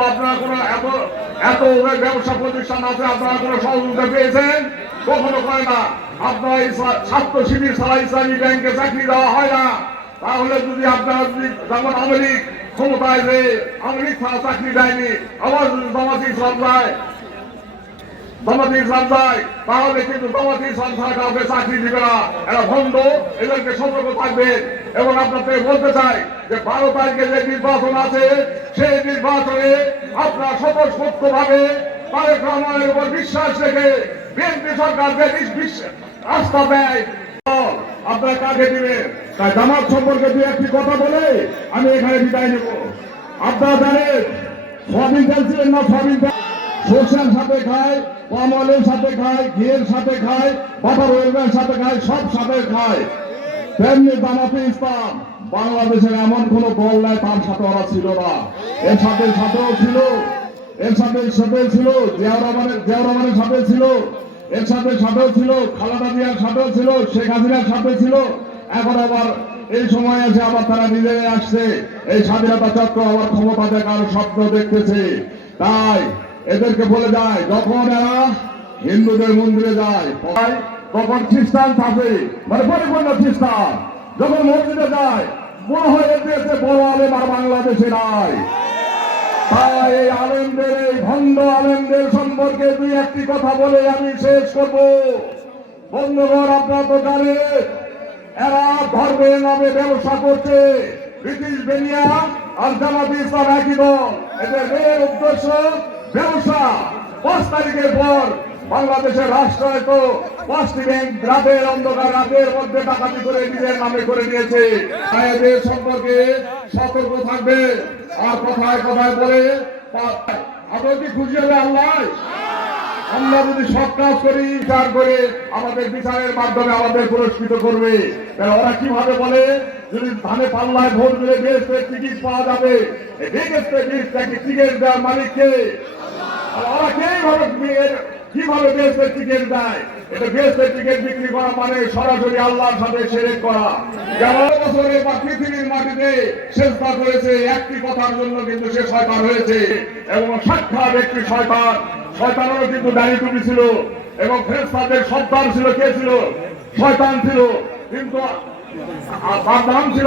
কিন্তু আপনারা কোনো এত এত ব্যবসা প্রতিষ্ঠান আছে, আপনারা কোনো সহযোগিতা পেয়েছেন? কখনো করে না। আপনারা ছাত্র শিবির ছাড়া ইসলামী ব্যাংকে চাকরি দেওয়া হয় না। তাহলে যদি আপনারা যদি যেমন আওয়ামী লীগ ক্ষমতায় যে আওয়ামী লীগ ছাড়া চাকরি দেয়নি, আবার যদি জামাতে ইসলাম যায় তাহলে কিন্তু জামাতে ইসলাম ছাড়া কাউকে চাকরি দিবে না। এরা ভণ্ড, এদেরকে সতর্ক থাকবে। এবং আপনাদের বলতে চাই যে 12 তারিখে যে নির্বাচন আছে, সেই নির্বাচনে আপনারা স্বতঃস্ফূর্তভাবে তারেক রহমানের উপর বিশ্বাস রেখে বিএনপি সরকার যে আস্থা দেয়, আপনারা কাকে দিবেন? তাই জামাত সম্পর্কে দু একটি কথা বলে আমি এখানে বিদায় নেব। আপনারা জানেন সয়াবিন তেল ছিলেন না, সয়াবিন তেল সরষের সাথে খায়, পাম অয়েলের সাথে খায়, ঘিয়ের সাথে খায়, বাটার অয়েলের সাথে খায়, সব সাথে খায়। তেমনি জামাতে ইসলাম বাংলাদেশের এমন কোন দল নাই তার সাথে ওরা ছিল না। এর সাথেও ছিল, এর সাথেও ছিল জিয়াউর রহমানের সাথে ছিল, এর সাথেও ছিল খালেদা জিয়ার সাথেও ছিল, শেখ হাসিনার সাথে ছিল। এখন আবার এই সময় এসে আবার তারা নিজেরাই আসছে, এই স্বাধীনতা চক্র আবার ক্ষমতা দেখার স্বপ্ন দেখতেছে। তাই এদেরকে বলে যায়, যখন এরা হিন্দুদের মন্দিরে যায় তখন খ্রিস্টান থাকে, মানে পরিপূর্ণ খ্রিস্টান। যখন মসজিদে যায় মনে হয় এদেশে বড় আলেম আর বাংলাদেশে নাই। তাই এই আলেমদের, এই ভণ্ড আলেমদের সম্পর্কে দুই একটি কথা বলে আমি শেষ করব। বন্ধুগণ, আপনারা তো জানেন এরা ধর্মের নামে ব্যবসা করছে। ব্রিটিশ বেনিয়া আর জামাতে ইসলাম একই দল। এদের মেন উদ্দেশ্য ব্যবসা। 5 তারিখের পর বাংলাদেশের রাষ্ট্রায়ত্ত 5টি ব্যাংক রাতের অন্ধকার রাতের মধ্যে ডাকাতি করে নিজের নামে করে নিয়েছে। এদের সম্পর্কে সতর্ক থাকবে। আর কথায় কথায় বলে আপনার কি খুশি হবে আল্লাহ? আমরা যদি সৎ কাজ করি, বিচার করে আমাদের বিচারের মাধ্যমে আমাদের পুরস্কৃত করবে। ওরা কিভাবে বলে, যদি ধানে পাল্লায় ভোট দিলে বেহেশতের টিকিট পাওয়া যাবে, বেহেশতের টিকিট দেওয়ার মালিককে ওরা কিভাবে বেহেশতের টিকিট দেয়? এটা বেহেশতের টিকিট বিক্রি করা মানে সরাসরি আল্লাহর সাথে শিরক করা। 11 বছরে বা পৃথিবীর মাটিতে চেষ্টা করেছে একটি কথার জন্য, কিন্তু সে শয়তান হয়েছে এবং সাক্ষাৎ একটি শয়তান। শয়তানেরও কিন্তু দাড়ি টুপি ছিল এবং ফেরেশতাদের সর্দার ছিল। কে ছিল? শয়তান ছিল। কিন্তু তার নাম ছিল